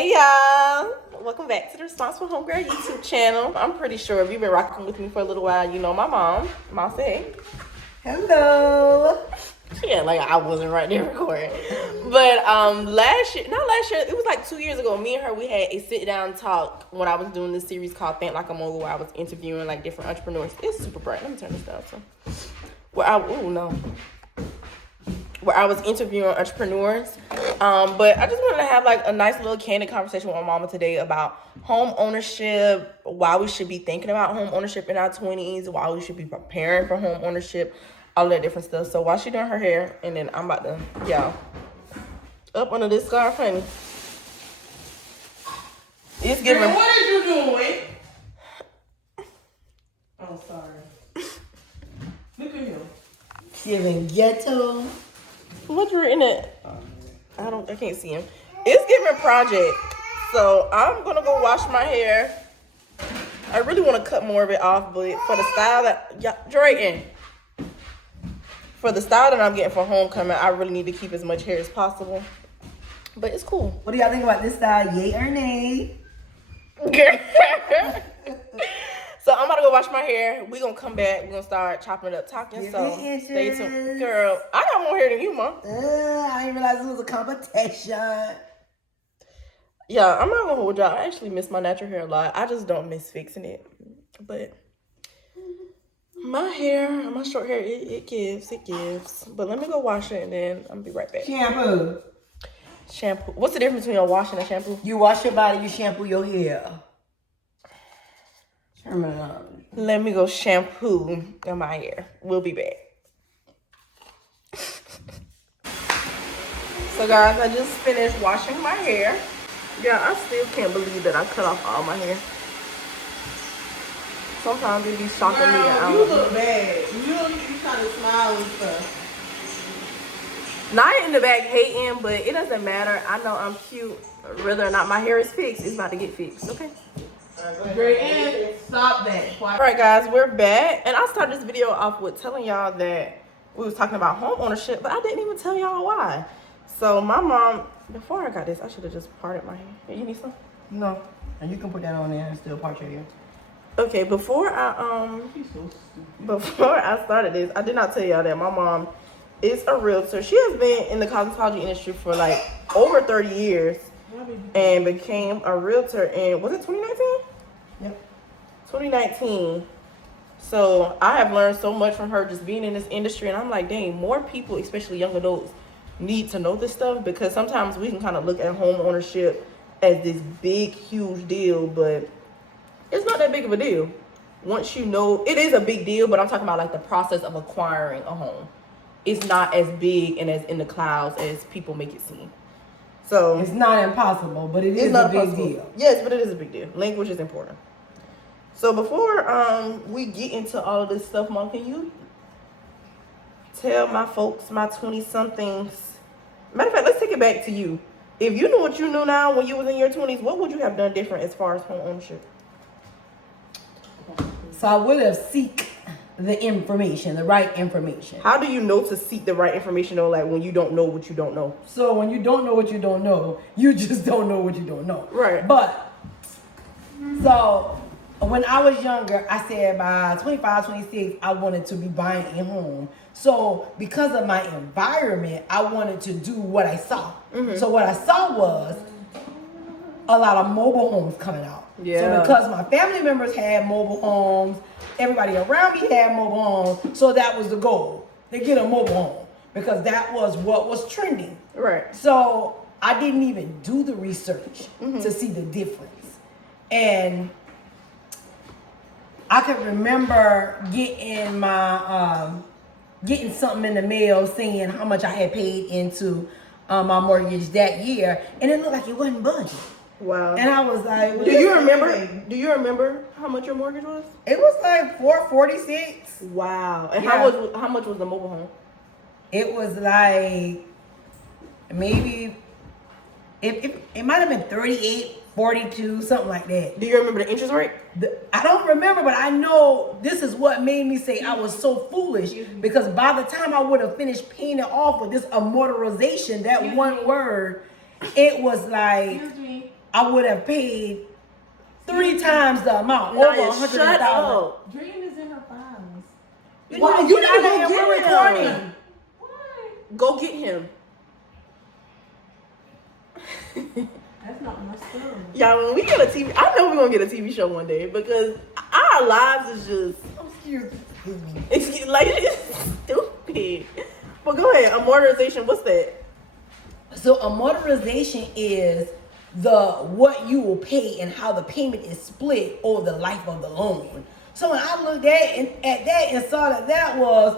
Hey y'all, welcome back to the Responsible Homegirl YouTube channel. I'm pretty sure if you've been rocking with me for a little while, you know my mom. Mom say hey. Hello. Yeah, like I wasn't right there recording. But last year, it was like 2 years ago, me and her, we had a sit down talk when I was doing this series called Think Like a Mogul, where I was interviewing like different entrepreneurs. It's super bright. Let me turn this down. Where I was interviewing entrepreneurs. But I just wanted to have like a nice little candid conversation with my mama today about home ownership, why we should be thinking about home ownership in our 20s, why we should be preparing for home ownership, all that different stuff. So while she doing her hair, and then I'm about to, y'all, up under this scarf, honey. It's giving. Girl, what is you doing? Oh, sorry. Look at him. Giving ghetto. What's written it? I can't see him. It's giving project. So I'm gonna go wash my hair. I really want to cut more of it off, but for the style that Drayton, for the style that I'm getting for homecoming, I really need to keep as much hair as possible. But it's cool. What do y'all think about this style? Yay or nay? So I'm about to go wash my hair. We're gonna come back. We're gonna start chopping it up, talking. Give So me stay tuned. inches. Girl, I got more hair than you, Mom. I didn't realize it was a competition. Yeah, I'm not gonna hold y'all. I actually miss my natural hair a lot. I just don't miss fixing it. But my hair, my short hair, it gives. But let me go wash it and then I'm gonna be right back. Shampoo. What's the difference between a wash and a shampoo? You wash your body, you shampoo your hair. Let me go shampoo in my hair. We'll be back. So guys, I just finished washing my hair. Yeah, I still can't believe that I cut off all my hair. Sometimes it be shocking me that you look bad. You kind of smile and stuff. Not in the back hating, but it doesn't matter. I know I'm cute. Whether or not my hair is fixed, it's about to get fixed, okay? Great, and stop that. All right, guys, we're back. And I started this video off with telling y'all that we was talking about home ownership, but I didn't even tell y'all why. So my mom, before I got this, I should have just parted my hair. Here, you need some? No. And you can put that on there and still part your hair. Okay, before I started this, I did not tell y'all that my mom is a realtor. She has been in the cosmetology industry for like over 30 years and became a realtor in, was it 2019? Yep. 2019. So I have learned so much from her just being in this industry, and I'm like, dang, more people, especially young adults, need to know this stuff, because sometimes we can kind of look at home ownership as this big, huge deal, but it's not that big of a deal. Once you know, it is a big deal, but I'm talking about like the process of acquiring a home. It's not as big and as in the clouds as people make it seem. So it's not impossible, but it is a big deal. Yes, but it is a big deal. Language is important. So before we get into all of this stuff, Mom, can you tell my folks, my 20-somethings? Matter of fact, let's take it back to you. If you knew what you knew now when you was in your 20s, what would you have done different as far as home ownership? So I would have seek the information, the right information. How do you know to seek the right information, though, like when you don't know what you don't know? So when you don't know what you don't know, you just don't know what you don't know. Right. But, so when I was younger, I said by 25, 26, I wanted to be buying a home. So because of my environment, I wanted to do what I saw. Mm-hmm. So what I saw was a lot of mobile homes coming out. Yeah. So because my family members had mobile homes, everybody around me had mobile homes, so that was the goal, to get a mobile home, because that was what was trending. Right. So I didn't even do the research to see the difference. And I could remember getting my getting something in the mail saying how much I had paid into my mortgage that year, and it looked like it wasn't budging. Wow. And I was like, Do you remember how much your mortgage was? It was like $446. Wow. And Yeah. how much was the mobile home? It was like maybe it might have been 38, 42, something like that. Do you remember the interest rate? I don't remember, but I know this is what made me say I was so foolish, because by the time I would have finished paying it off with this amortization, that one word, it was like I would have paid 3 times the amount. Naya, Over 100,000. shut up. Dream is in her files. Why? You Get out need to of go here. We're get recording. him. What? Go get him. That's not my stuff. Y'all, when we get a TV, I know we're gonna get a TV show one day because our lives is just, like, it's stupid. But go ahead, amortization, what's that? So amortization is what you will pay and how the payment is split over the life of the loan. So when I looked at that and saw that was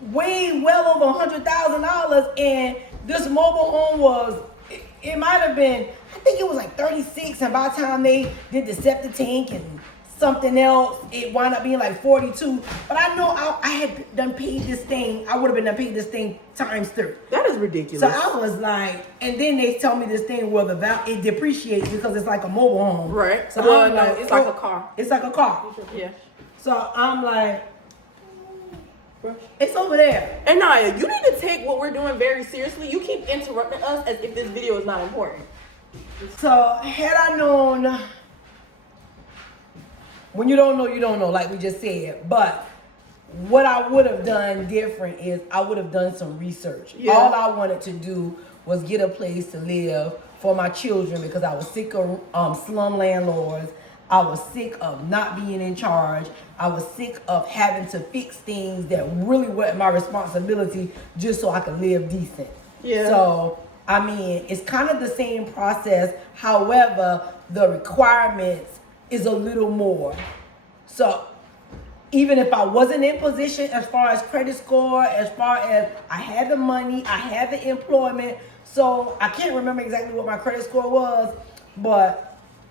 well over $100,000, and this mobile home was, it might have been, I think it was like 36, and by the time they did the septic tank and something else, it wound up being like 42. But I know I had done paid this thing. I would have been done paid this thing times 3. That is ridiculous. So I was like, and then they tell me this thing where the value, it depreciates because it's like a mobile home. Right. So Well, I'm no, like, it's like a car. It's like a car. Yeah. So I'm like, it's over there. And Naya, you need to take what we're doing very seriously. You keep interrupting us as if this video is not important. So had I known, when you don't know, you don't know, like we just said. But what I would have done different is I would have done some research. Yeah. All I wanted to do was get a place to live for my children because I was sick of slum landlords. I was sick of not being in charge. I was sick of having to fix things that really weren't my responsibility just so I could live decent. Yeah. So, I mean, it's kind of the same process. However, the requirements is a little more. So, even if I wasn't in position as far as credit score, as far as I had the money, I had the employment. So, I can't remember exactly what my credit score was, but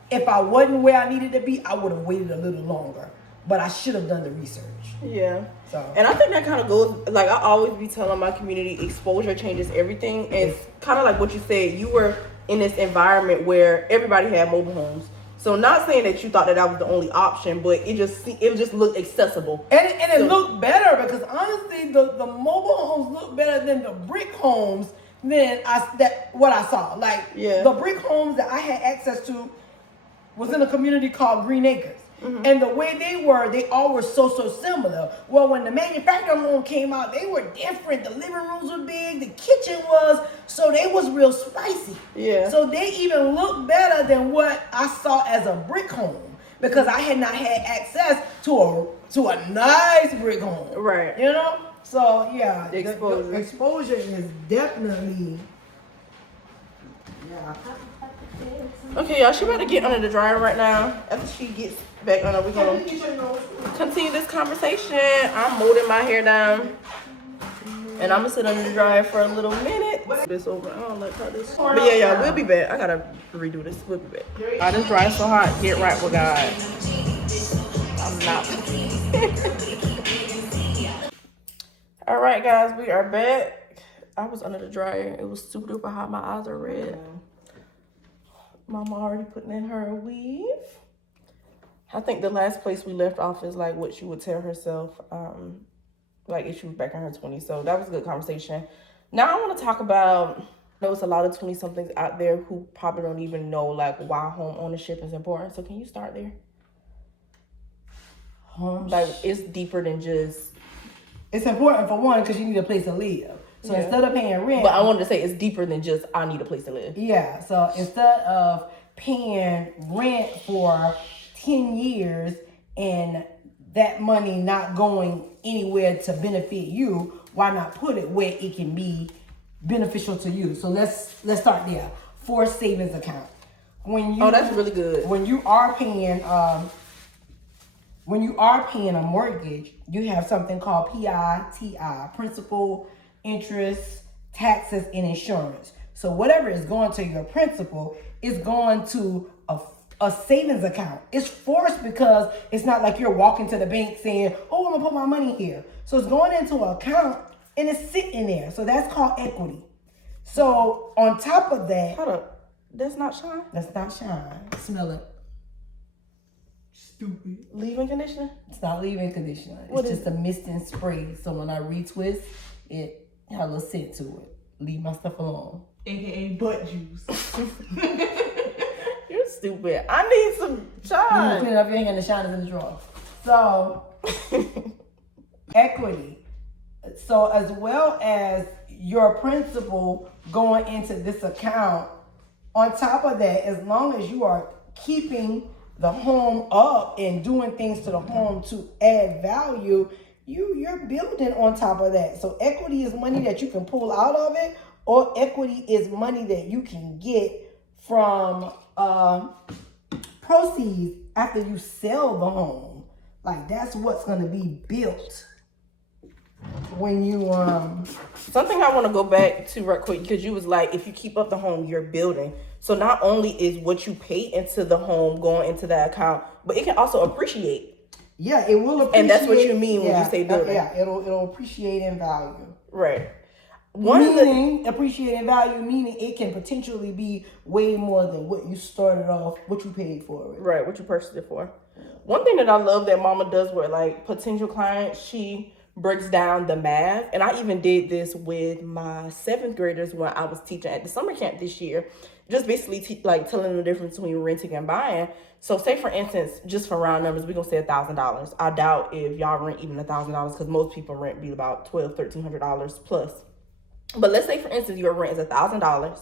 if I wasn't where I needed to be, I would have waited a little longer. But I should have done the research. Yeah. So. And I think that kind of goes, like, I always be telling my community, exposure changes everything. And it's kind of like what you said, you were in this environment where everybody had mobile homes. So not saying that you thought that was the only option, but it just looked accessible. And it looked better because honestly, the mobile homes look better than the brick homes than what I saw. Like, yeah. The brick homes that I had access to was in a community called Green Acres. Mm-hmm. And the way they all were so similar. Well, when the manufactured home came out, they were different. The living rooms were big, the kitchen was, so they was real spicy. Yeah. So they even looked better than what I saw as a brick home because I had not had access to a nice brick home. Right. You know? So yeah, the exposure. The exposure is definitely, yeah. Okay, y'all, she about to get under the dryer right now. After she gets back under, we're gonna continue this conversation. I'm molding my hair down, and I'm gonna sit under the dryer for a little minute. This over. I don't like how this. But yeah, y'all, we'll be back. I gotta redo this. We'll be back. Oh, this dryer's so hot. Get right with God. I'm not. All right, guys, we are back. I was under the dryer. It was super duper hot. My eyes are red. Mama already putting in her weave. I think the last place we left off is like what she would tell herself, like if she was back in her 20s. So that was a good conversation. Now I want to talk about, there's a lot of 20-somethings out there who probably don't even know like why home ownership is important. So can you start there? Like it's deeper than just. It's important for one because you need a place to live. So instead of paying rent. But I wanted to say it's deeper than just I need a place to live. Yeah. So instead of paying rent for 10 years and that money not going anywhere to benefit you, why not put it where it can be beneficial to you? So let's start there. Forced savings account. That's really good. When you are paying a mortgage, you have something called PITI, principal, interest, taxes, and insurance. So whatever is going to your principal is going to a savings account. It's forced because it's not like you're walking to the bank saying, oh, I'm gonna put my money here. So it's going into an account and it's sitting there. So that's called equity. So on top of that. Hold up. That's not shine? That's not shine. Smell it. Stupid. Leave-in conditioner? It's not leave-in conditioner. It's just a mist and spray. So when I retwist, it has a little scent to it. Leave my stuff alone. AKA butt juice. stupid. I need some You shine. clean up your hand and shine is in the drawer. So, equity. So, as well as your principal going into this account, on top of that, as long as you are keeping the home up and doing things to the home to add value, you're building on top of that. So equity is money that you can pull out of it, or equity is money that you can get from proceeds after you sell the home. Like, that's what's going to be built when you Something I want to go back to right quick, because you was like, if you keep up the home, you're building. So not only is what you pay into the home going into that account, but it can also appreciate. Yeah, it will appreciate. And that's what you mean when you say building. Yeah, it'll appreciate in value. Right. Appreciate in value, meaning it can potentially be way more than what you started off, what you paid for it. Right, what you purchased it for. One thing that I love that Mama does with like potential clients, she breaks down the math. And I even did this with my 7th graders when I was teaching at the summer camp this year. Just basically telling them the difference between renting and buying. So say for instance, just for round numbers, we're gonna say $1,000. I doubt if y'all rent even $1,000 because most people rent be about $1,200-$1,300 plus. But let's say for instance your rent is $1,000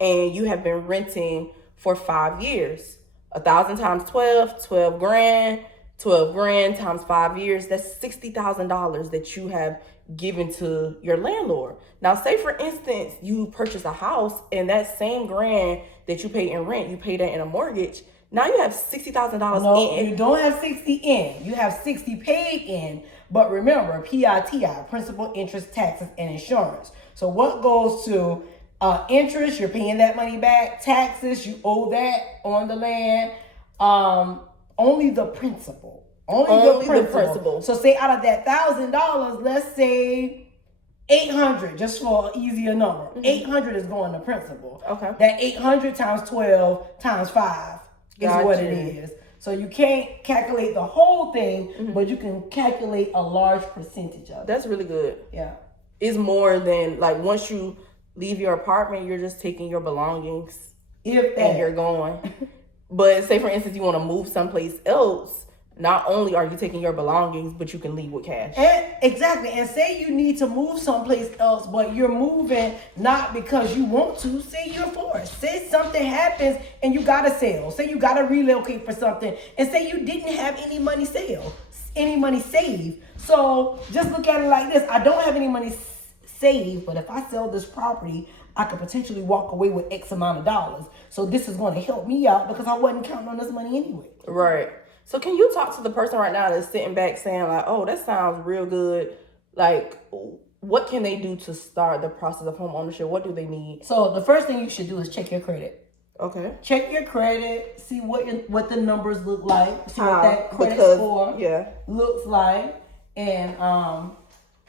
and you have been renting for 5 years. 1,000 times 12 grand. 12 grand times 5 years, that's $60,000 that you have given to your landlord. Now, say for instance, you purchase a house and that same grand that you pay in rent, you pay that in a mortgage. Now you have $60,000 No, in. you don't have 60 in. You have 60 paid in. But remember, PITI, principal, interest, taxes, and insurance. So what goes to interest, you're paying that money back. Taxes, you owe that on the land. Only the principal. Only the principal. So say out of that $1,000, let's say 800, just for an easier number. 800 is going to principal. Okay. That 800 times 12 times 5 is what it is. So you can't calculate the whole thing, but you can calculate a large percentage of it. That's really good. Yeah. It's more than like once you leave your apartment, you're just taking your belongings and you're going. But say for instance, you want to move someplace else, not only are you taking your belongings, but you can leave with cash. Exactly. And say you need to move someplace else, but you're moving not because you want to. Say you're forced. Say something happens and you gotta sell. Say you gotta relocate for something, and say you didn't have any money saved. So just look at it like this: I don't have any money saved, but if I sell this property, I could potentially walk away with X amount of dollars. So this is going to help me out because I wasn't counting on this money anyway. Right. So can you talk to the person right now that's sitting back saying like, oh, that sounds real good. Like, what can they do to start the process of home ownership? What do they need? So the first thing you should do is check your credit. Okay. Check your credit, see what the numbers look like, see what that credit score looks like. And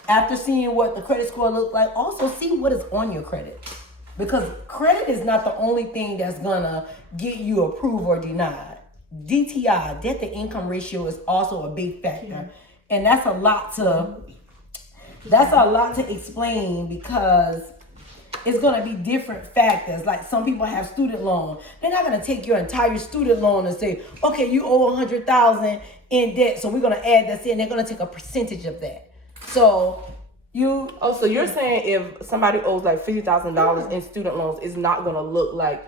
after seeing what the credit score looks like, also see what is on your credit. Because credit is not the only thing that's gonna get you approved or denied. DTI, debt to income ratio, is also a big factor. And that's a lot to explain because it's gonna be different factors. Like some people have student loan. They're not gonna take your entire student loan and say, okay, you owe $100,000 in debt, so we're gonna add this in. They're gonna take a percentage of that. So so you're saying if somebody owes like $50,000 in student loans, it's not gonna look like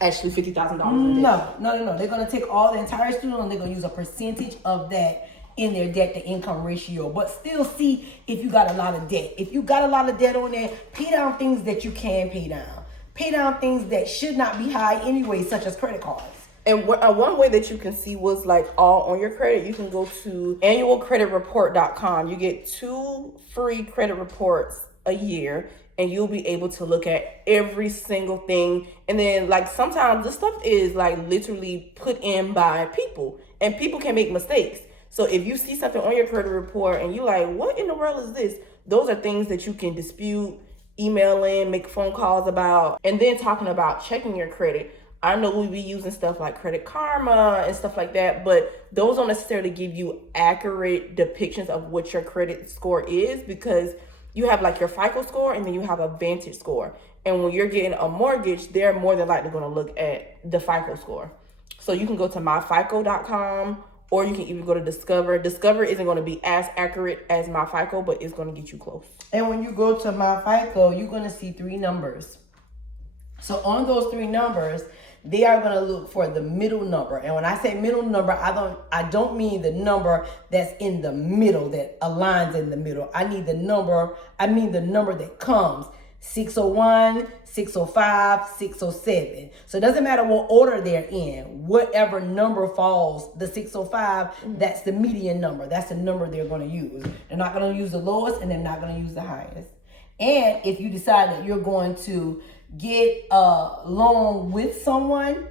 actually $50,000 in debt? No. They're gonna take all the entire student loan. They're gonna use a percentage of that in their debt to income ratio, but still see if you got a lot of debt. If you got a lot of debt on there, pay down things that you can pay down. Pay down things that should not be high anyway, such as credit cards. And one way that you can see what's like all on your credit, you can go to annualcreditreport.com. You get 2 free credit reports a year, and you'll be able to look at every single thing. And then like sometimes this stuff is like literally put in by people, and people can make mistakes. So if you see something on your credit report and you're like, what in the world is this? Those are things that you can dispute, email in, make phone calls about. And then talking about checking your credit. I know we be using stuff like Credit Karma and stuff like that, but those don't necessarily give you accurate depictions of what your credit score is, because you have like your FICO score and then you have a Vantage score. And when you're getting a mortgage, they're more than likely going to look at the FICO score. So you can go to myfico.com, or you can even go to Discover. Discover isn't going to be as accurate as MyFICO, but it's going to get you close. And when you go to MyFICO, you're going to see 3 numbers. So on those 3 numbers, they are going to look for the middle number. And when I say middle number, I don't mean the number that's in the middle, that aligns in the middle. I mean the number that comes 601, 605, 607. So it doesn't matter what order they're in. Whatever number falls, the 605, that's the median number. That's the number they're going to use. They're not going to use the lowest, and they're not going to use the highest. And if you decide that you're going to get a loan with someone,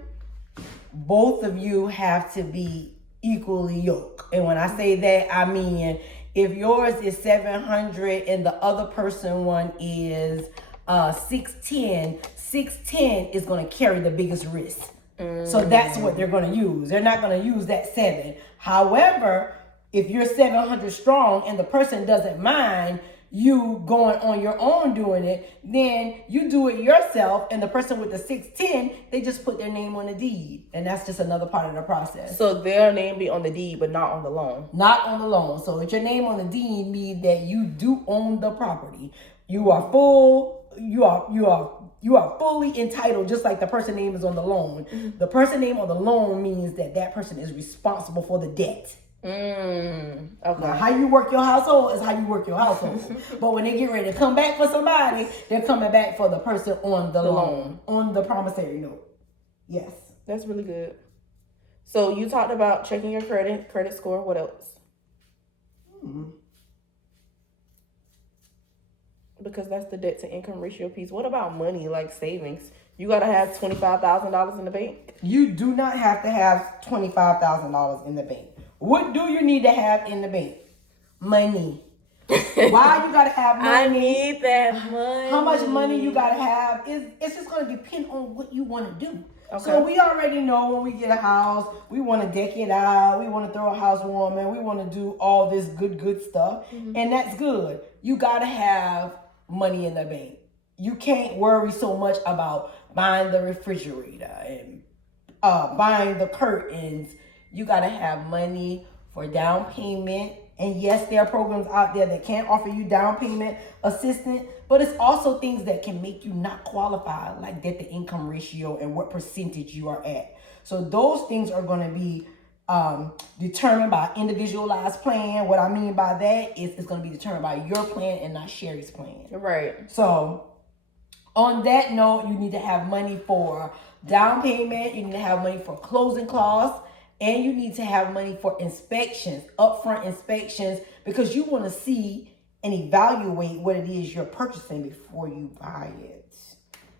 both of you have to be equally yoked. And when I say that, I mean, if yours is 700 and the other person one is 610, 610 is going to carry the biggest risk. So that's what they're going to use. They're not going to use that 7. However, if you're 700 strong and the person doesn't mind you going on your own doing it, then you do it yourself, and the person with the 610, they just put their name on the deed, and that's just another part of the process. So their name be on the deed, but not on the loan. Not on the loan. So if your name on the deed means that you do own the property, you are fully entitled, just like the person name is on the loan. The person name on the loan means that person is responsible for the debt. Okay. Now, how you work your household is how you work your household. But when they get ready to come back for somebody, they're coming back for the person on the loan, on the promissory note. Yes. That's really good. So you talked about checking your credit score. What else? Because that's the debt to income ratio piece. What about money, like savings? You got to have $25,000 in the bank? You do not have to have $25,000 in the bank. What do you need to have in the bank? Money. Why you gotta have money? I need that money. How much money you gotta have it's just gonna depend on what you want to do. Okay. So we already know when we get a house, we want to deck it out, we want to throw a housewarming, we want to do all this good stuff, and that's good. You gotta have money in the bank. You can't worry so much about buying the refrigerator and buying the curtains. You got to have money for down payment. And yes, there are programs out there that can offer you down payment assistance, but it's also things that can make you not qualify, like debt to income ratio and what percentage you are at. So those things are going to be determined by individualized plan. What I mean by that is it's going to be determined by your plan and not Sherry's plan. Right. So on that note, you need to have money for down payment. You need to have money for closing costs. And you need to have money for inspections, upfront inspections, because you want to see and evaluate what it is you're purchasing before you buy it.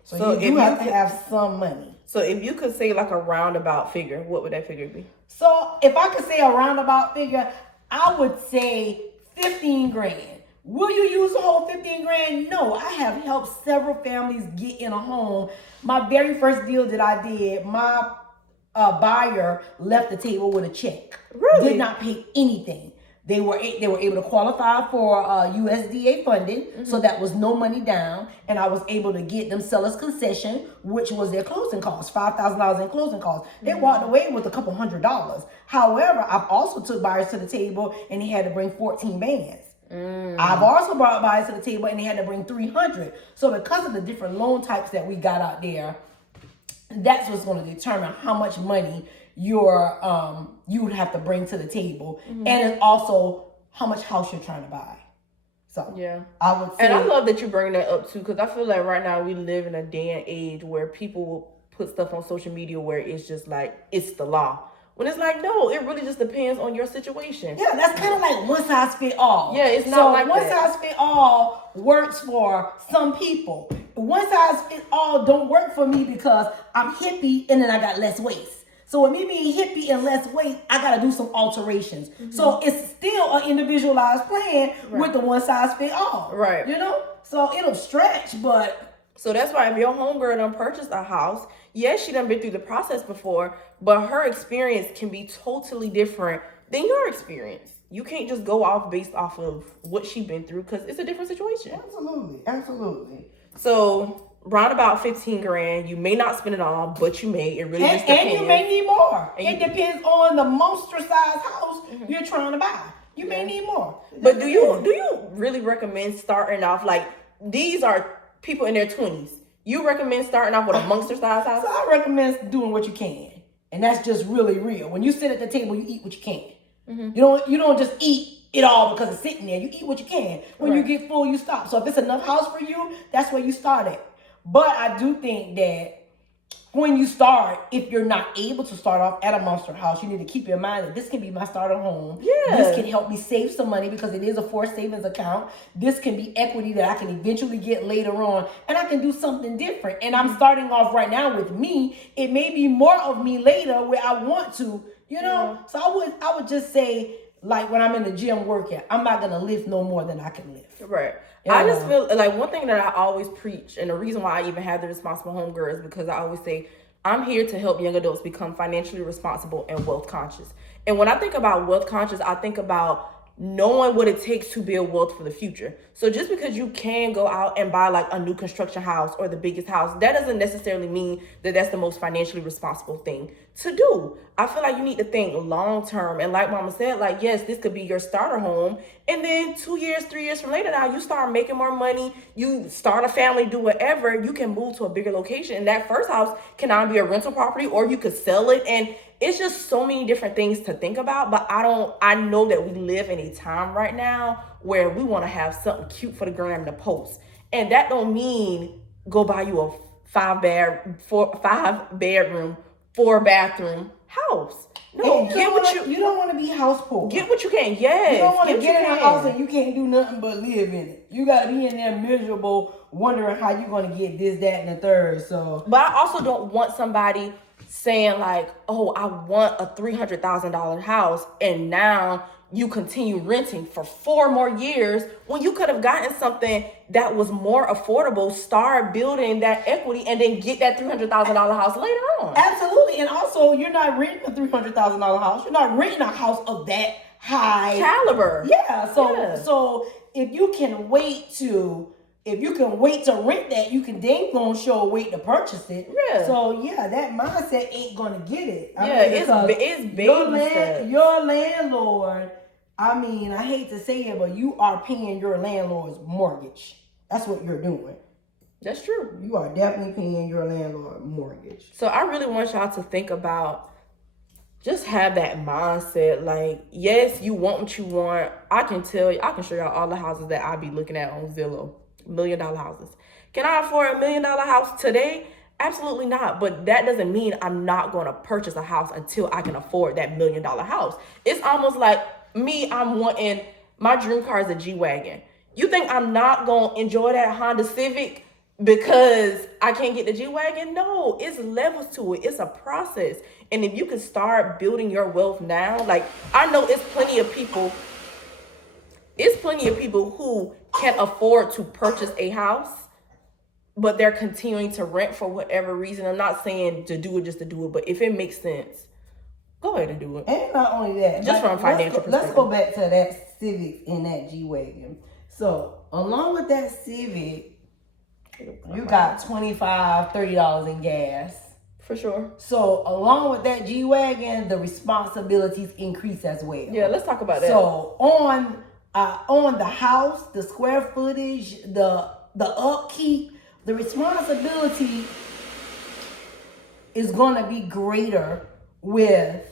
So you do have to have some money. So if you could say like a roundabout figure, what would that figure be? So if I could say a roundabout figure, I would say 15 grand. Will you use the whole 15 grand? No, I have helped several families get in a home. My very first deal that I did, my buyer left the table with a check. Really? Did not pay anything. They were able to qualify for USDA funding, so that was no money down, and I was able to get them seller's concession, which was their closing costs, $5,000 in closing costs. They walked away with a couple $100. However, I've also took buyers to the table, and they had to bring 14 bands. I've also brought buyers to the table, and they had to bring 300. So because of the different loan types that we got out there, that's what's going to determine how much money you would have to bring to the table, and it's also how much house you're trying to buy. So yeah, I would say, and I love that you bring that up too, because I feel like right now we live in a day and age where people will put stuff on social media where it's just like it's the law. When it's like, no, it really just depends on your situation. Yeah, that's kind of like one size fit all. Yeah, it's not like one that. size fit all works for some people. One size fit all don't work for me because I'm hippie and then I got less waist. So with me being hippie and less weight, I got to do some alterations. So it's still an individualized plan with the one size fit all. Right. You know? So it'll stretch, but... So that's why if your homegirl done purchased a house, yes, she done been through the process before, but her experience can be totally different than your experience. You can't just go off based off of what she been through because it's a different situation. Absolutely. So round about 15 grand. You may not spend it all, but you may. It really just depends. And you may need more. It depends on the monster size house you're trying to buy. You may need more. But do you really recommend starting off like these are people in their 20s? You recommend starting off with a monster size house? So I recommend doing what you can, and that's just really real. When you sit at the table, you eat what you can. You don't just eat it all because it's sitting there. You eat what you can. When you get full, you stop. So if it's enough house for you, that's where you start at. But I do think that when you start, if you're not able to start off at a monster house, you need to keep in mind that this can be my starter home. Yeah. This can help me save some money because it is a forced savings account. This can be equity that I can eventually get later on, and I can do something different. And I'm starting off right now with me. It may be more of me later where I want to, you know. So I would just say, like when I'm in the gym working, I'm not gonna lift no more than I can lift. Right. Yeah. I just feel like one thing that I always preach, and the reason why I even have the Responsible Homegirl is because I always say, I'm here to help young adults become financially responsible and wealth conscious. And when I think about wealth conscious, I think about knowing what it takes to build wealth for the future. So just because you can go out and buy like a new construction house or the biggest house, that doesn't necessarily mean that that's the most financially responsible thing to do. I feel like you need to think long term. And like Mama said, like, yes, this could be your starter home. And then 2 years, 3 years from later now, you start making more money, you start a family, do whatever, you can move to a bigger location. And that first house can either be a rental property or you could sell it. And it's just so many different things to think about. But I know that we live in a time right now where we want to have something cute for the gram to post. And that don't mean go buy you a 5-bedroom, 4-bathroom house. No, You don't want to be house poor. Get what you can. Yes. You don't want to get in a house and you can't do nothing but live in it. You got to be in there miserable, wondering how you're going to get this, that, and the third. So, but I also don't want somebody saying like, oh, I want a $300,000 house, and now you continue renting for 4 more years when you could have gotten something that was more affordable, start building that equity, and then get that $300,000 house later on. absolutely. And also, you're not renting a $300,000 house. You're not renting a house of that high Caliber. Yeah. So if you can wait to rent that, you can dang gonna show wait to purchase it. Yeah. So yeah, that mindset ain't gonna get it. It's baby steps. Your landlord. I mean, I hate to say it, but you are paying your landlord's mortgage. That's what you're doing. That's true. You are definitely paying your landlord mortgage. So I really want y'all to think about, just have that mindset. Like, yes, you want what you want. I can show y'all all the houses that I be looking at on Zillow. $1 million houses. Can I afford $1 million house today? Absolutely not. But that doesn't mean I'm not going to purchase a house until I can afford that $1 million house. It's almost like me, I'm wanting, my dream car is a G-Wagon. You think I'm not going to enjoy that Honda Civic because I can't get the G-Wagon? No, it's levels to it. It's a process. And if you can start building your wealth now, like, I know it's plenty of people who can afford to purchase a house, but they're continuing to rent for whatever reason. I'm not saying to do it just to do it, but if it makes sense, go ahead and do it. And not only that, just from a financial perspective. Let's go back to that Civic and that G-Wagon. So along with that Civic, you got $25, $30 in gas. For sure. So along with that G-Wagon, the responsibilities increase as well. Yeah, let's talk about that. So on the house, the square footage, the upkeep, the responsibility is going to be greater with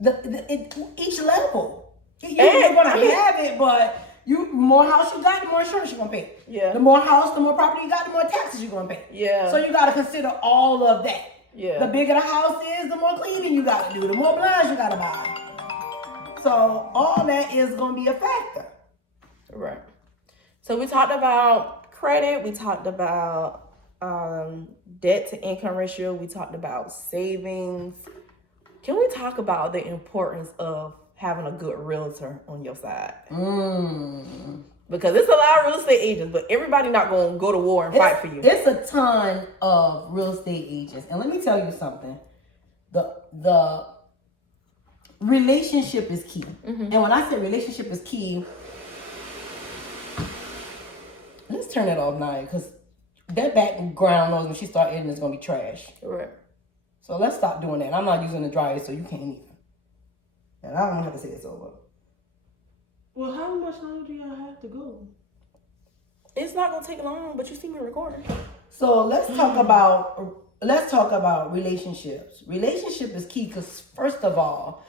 each level. You're going to have it, but more house you got, the more insurance you're going to pay. Yeah. The more house, the more property you got, the more taxes you're going to pay. Yeah. So you got to consider all of that. Yeah. The bigger the house is, the more cleaning you got to do, the more blinds you got to buy. So all that is going to be a factor. Right. So we talked about credit. We talked about debt to income ratio. We talked about savings. Can we talk about the importance of having a good realtor on your side? Because it's a lot of real estate agents, but everybody not going to go to war and fight for you. It's a ton of real estate agents. And let me tell you something. The relationship is key. And when I say relationship is key, let's turn it off now because that background noise when she start editing is gonna be trash. Right. So let's stop doing that. I'm not using the dryer, so you can't either. And I don't have to say this over. Well, how much longer do y'all have to go? It's not gonna take long, but you see me recording. So let's talk about relationships. Relationship is key because first of all,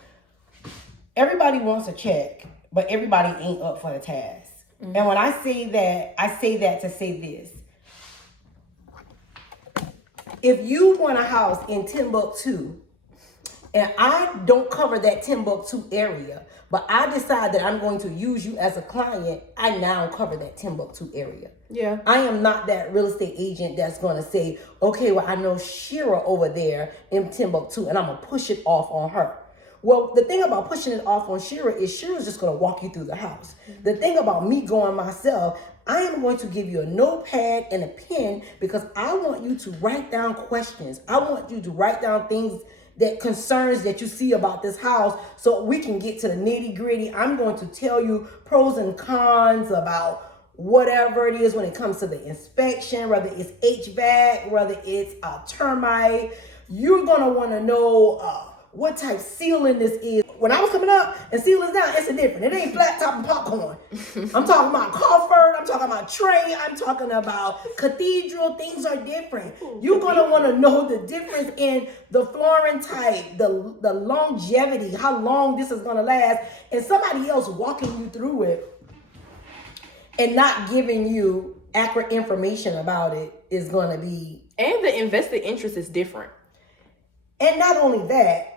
everybody wants a check, but everybody ain't up for the task. Mm-hmm. And when I say that to say this. If you want a house in Timbuktu, and I don't cover that Timbuktu area, but I decide that I'm going to use you as a client, I now cover that Timbuktu area. Yeah. I am not that real estate agent that's going to say, okay, well, I know Shira over there in Timbuktu, and I'm going to push it off on her. Well, the thing about pushing it off on Shira is Shira's just going to walk you through the house. Mm-hmm. The thing about me going myself, I am going to give you a notepad and a pen because I want you to write down questions. I want you to write down things that concerns that you see about this house so we can get to the nitty gritty. I'm going to tell you pros and cons about whatever it is when it comes to the inspection, whether it's HVAC, whether it's termite. You're going to want to know what type sealing this is. When I was coming up and sealing down, it's a different. It ain't flat top and popcorn. I'm talking about Crawford. I'm talking about Trey. I'm talking about Cathedral. Things are different. You're going to want to know the difference in the flooring type, the longevity, how long this is going to last, and somebody else walking you through it and not giving you accurate information about it is going to be... And the invested interest is different. And not only that,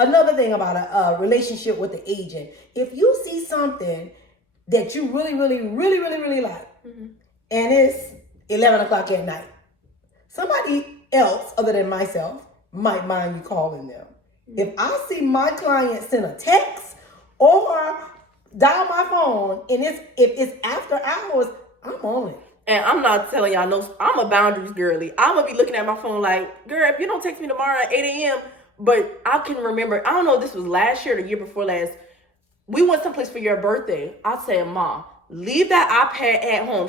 another thing about a relationship with the agent, if you see something that you really like, mm-hmm. and it's 11 o'clock at night, somebody else other than myself might mind you calling them. Mm-hmm. If I see my client send a text or dial my phone, and if it's after hours, I'm on it. And I'm not telling y'all no, I'm a boundaries girly. I'm gonna be looking at my phone like, girl, if you don't text me tomorrow at 8 a.m., but I can remember, I don't know if this was last year or the year before last, we went someplace for your birthday. I said, Mom, leave that iPad at home.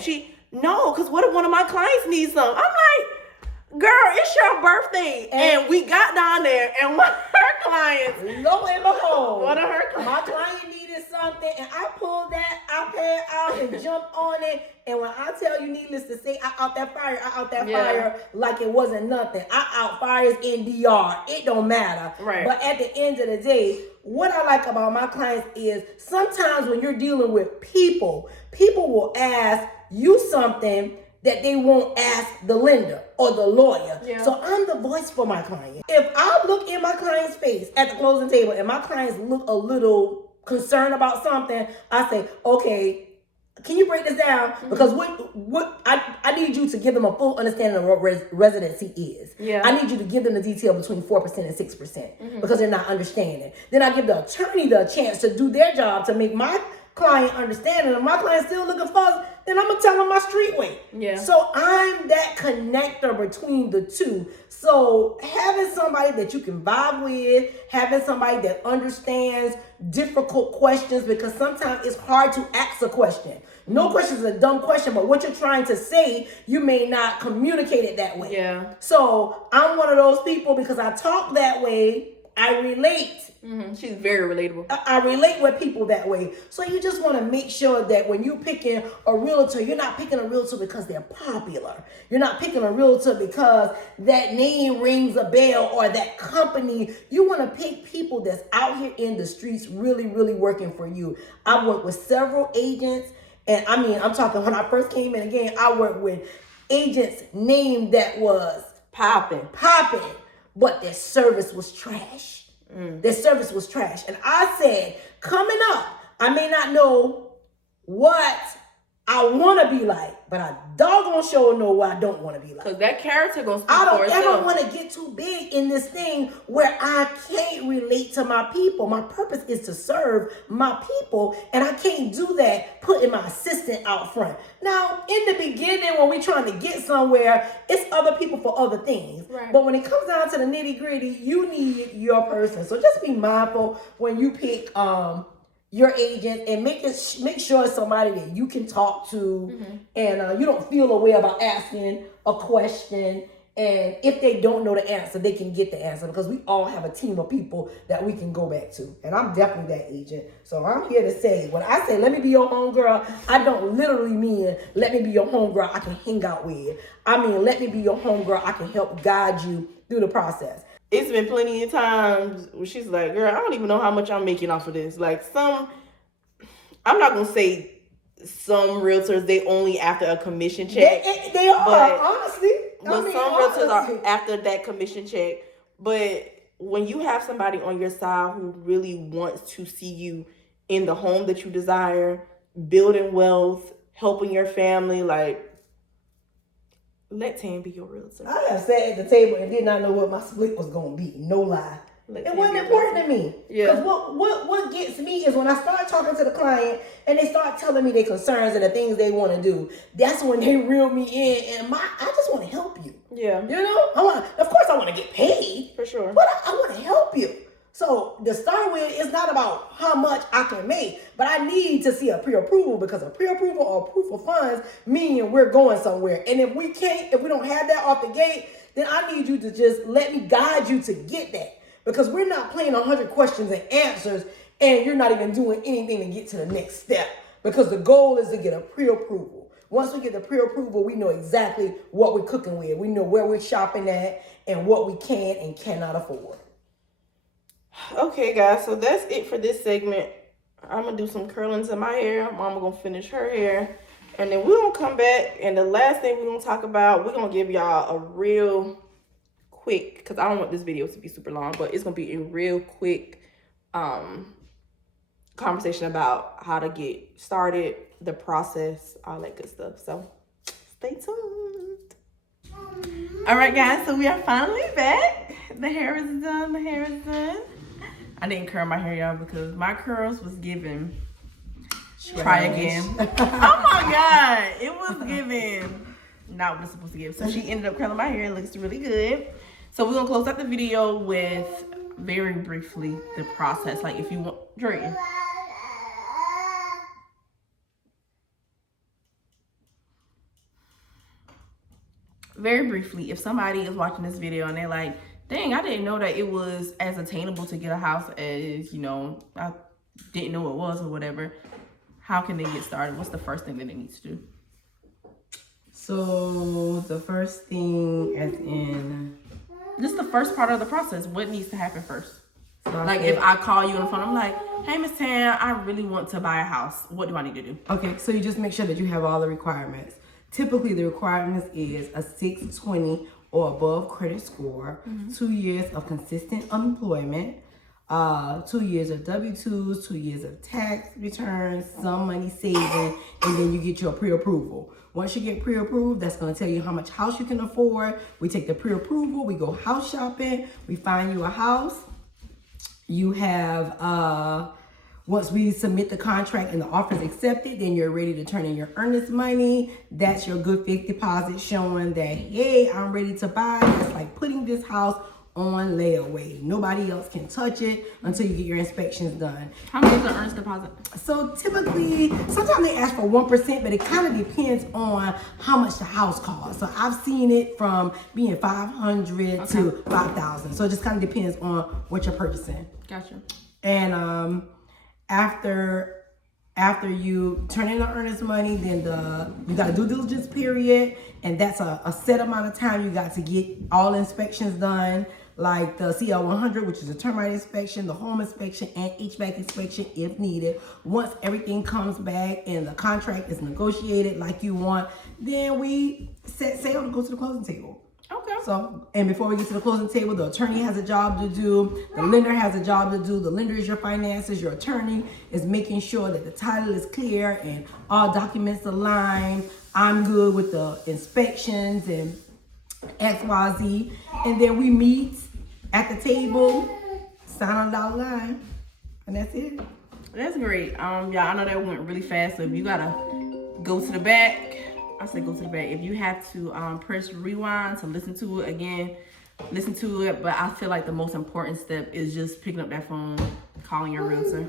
No, because what if one of my clients needs some? I'm like, girl, it's your birthday. And we got down there, and one of her clients, lo and behold, one of her clients, my client needed something, and I pulled that iPad out and jumped on it. And when I tell you, needless to say, I out that fire like it wasn't nothing. I out fires in DR. It don't matter. Right. But at the end of the day, what I like about my clients is sometimes when you're dealing with people will ask you something that they won't ask the lender or the lawyer. Yeah. So I'm the voice for my client. If I look in my client's face at the closing table and my clients look a little concerned about something, I say, okay, can you break this down? Mm-hmm. Because what I need you to give them a full understanding of what residency is. Yeah. I need you to give them the detail between 4% and 6% mm-hmm. because they're not understanding. Then I give the attorney the chance to do their job to make my client understand, and if my client's still looking fuzzy, then I'm gonna tell them my street way. Yeah. So I'm that connector between the two. So having somebody that you can vibe with, having somebody that understands difficult questions, because sometimes it's hard to ask a question. No question is a dumb question, but what you're trying to say, you may not communicate it that way. Yeah. So I'm one of those people because I talk that way. I relate. Mm-hmm. She's very relatable. I relate with people that way. So you just want to make sure that when you're picking a realtor, you're not picking a realtor because they're popular. You're not picking a realtor because that name rings a bell or that company. You want to pick people that's out here in the streets really working for you. I work with several agents. And I mean, I'm talking when I first came in again, I worked with agents' name that was popping. But their service was trash. Their service was trash. And I said, coming up, I may not know what I want to be like, but I doggone sure know what I don't want to be like. Because that character going to speak I for don't itself. ever want to get too big in this thing where I can't relate to my people. My purpose is to serve my people, and I can't do that putting my assistant out front. Now, in the beginning, when we're trying to get somewhere, it's other people for other things. Right. But when it comes down to the nitty gritty, you need your person. So just be mindful when you pick your agent and make sure it's somebody that you can talk to, and you don't feel a way about asking a question. And if they don't know the answer, they can get the answer, because we all have a team of people that we can go back to. And I'm definitely that agent. So I'm here to say, when I say let me be your homegirl, I don't literally mean let me be your homegirl I can hang out with. I mean, let me be your homegirl I can help guide you through the process. It's been plenty of times where she's like, girl, I don't even know how much I'm making off of this. Like I'm not going to say some realtors, they only after a commission check. They are, honestly. But some realtors are after that commission check. But when you have somebody on your side who really wants to see you in the home that you desire, building wealth, helping your family, like, let Tan be your realtor. I have sat at the table and did not know what my split was going to be. No lie. It wasn't important to me. Yeah. Because what gets me is when I start talking to the client and they start telling me their concerns and the things they want to do. That's when they reel me in, and I just want to help you. Yeah. You know, of course I want to get paid. For sure. But I want to help you. So to start with, it's not about how much I can make, but I need to see a pre-approval, because a pre-approval or proof of funds meaning we're going somewhere. And if we don't have that off the gate, then I need you to just let me guide you to get that. Because we're not playing 100 questions and answers, and you're not even doing anything to get to the next step. Because the goal is to get a pre-approval. Once we get the pre-approval, we know exactly what we're cooking with. We know where we're shopping at and what we can and cannot afford. Okay, guys, so that's it for this segment. I'm going to do some curlings in my hair. Mama going to finish her hair. And then we're going to come back, and the last thing we're going to talk about, we're going to give y'all a real quick, because I don't want this video to be super long, but it's gonna be a real quick conversation about how to get started, the process, all that good stuff. So stay tuned. All right, guys, so we are finally back. The hair is done. I didn't curl my hair, y'all, because my curls was giving try again. Oh my god, it was giving not what it's supposed to give. So she ended up curling my hair. It looks really good. So we're gonna close out the video with very briefly the process. Like, if you want, Drayton. Very briefly, if somebody is watching this video and they're like, dang, I didn't know that it was as attainable to get a house as, you know, I didn't know it was or whatever. How can they get started? What's the first thing that they need to do? So the first thing, as in, Just the first part of the process. What needs to happen first? so Like, if I call you on the phone, I'm like, hey, Miss Tan, I really want to buy a house. What do I need to do? okay, so you just make sure that you have all the requirements. Typically, the requirements is a 620 or above credit score, 2 years of consistent employment, 2 years of W-2s, 2 years of tax returns, some money saving, and then you get your pre-approval. Once you get pre-approved, that's going to tell you how much house you can afford. We take the pre-approval, we go house shopping, we find you a house. You have, once we submit the contract and the offer is accepted, then you're ready to turn in your earnest money. That's your good faith deposit showing that, hey, I'm ready to buy. It's like putting this house on layaway. Nobody else can touch it until you get your inspections done. How much is the earnest deposit? So typically, sometimes they ask for 1%, but it kind of depends on how much the house costs. So I've seen it from being $500 to $5,000. So it just kind of depends on what you're purchasing. Gotcha. And after you turn in the earnest money, then you got a due diligence period, and that's a set amount of time you got to get all inspections done, like the CL100, which is a termite inspection, the home inspection, and HVAC inspection if needed. Once everything comes back and the contract is negotiated like you want, then we set sail to go to the closing table. Okay. So, and before we get to the closing table, the attorney has a job to do, the lender has a job to do. The lender is your finances, your attorney is making sure that the title is clear and all documents align. I'm good with the inspections and XYZ. And then we meet at the table, sign on the dotted line, and that's it. That's great. Yeah, I know that went really fast. So if you gotta go to the back, I say go to the back. If you have to press rewind to listen to it again, listen to it. But I feel like the most important step is just picking up that phone, calling your realtor.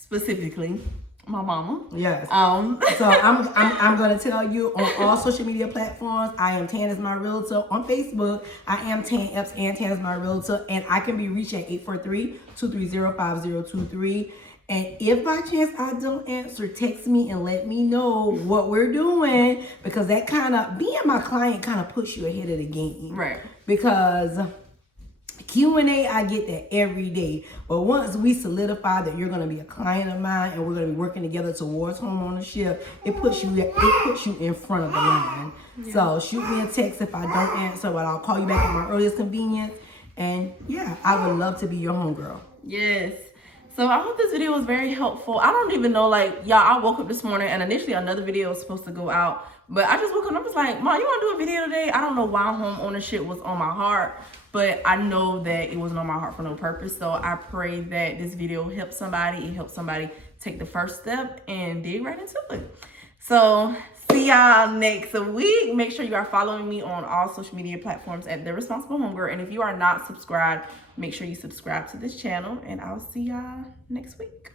specifically my mama. Yes. So I'm gonna tell you on all social media platforms. I am Tan is my realtor on Facebook. I am Tan Epps and Tan is my realtor, and I can be reached at 843-230-5023. And if by chance I don't answer, text me and let me know what we're doing, because that kind of being my client kind of puts you ahead of the game, right? Because Q&A, I get that every day. But once we solidify that you're going to be a client of mine and we're going to be working together towards home ownership, it puts you in front of the line. Yeah. So shoot me a text if I don't answer, but I'll call you back at my earliest convenience. And yeah, I would love to be your homegirl. Yes. So I hope this video was very helpful. I don't even know, like, y'all, I woke up this morning and initially another video was supposed to go out, but I just woke up and I was like, Mom, you want to do a video today? I don't know why home ownership was on my heart, but I know that it wasn't on my heart for no purpose. So I pray that this video helps somebody. It helps somebody take the first step and dig right into it. So see y'all next week. Make sure you are following me on all social media platforms at The Responsible Homegirl. And if you are not subscribed, make sure you subscribe to this channel. And I'll see y'all next week.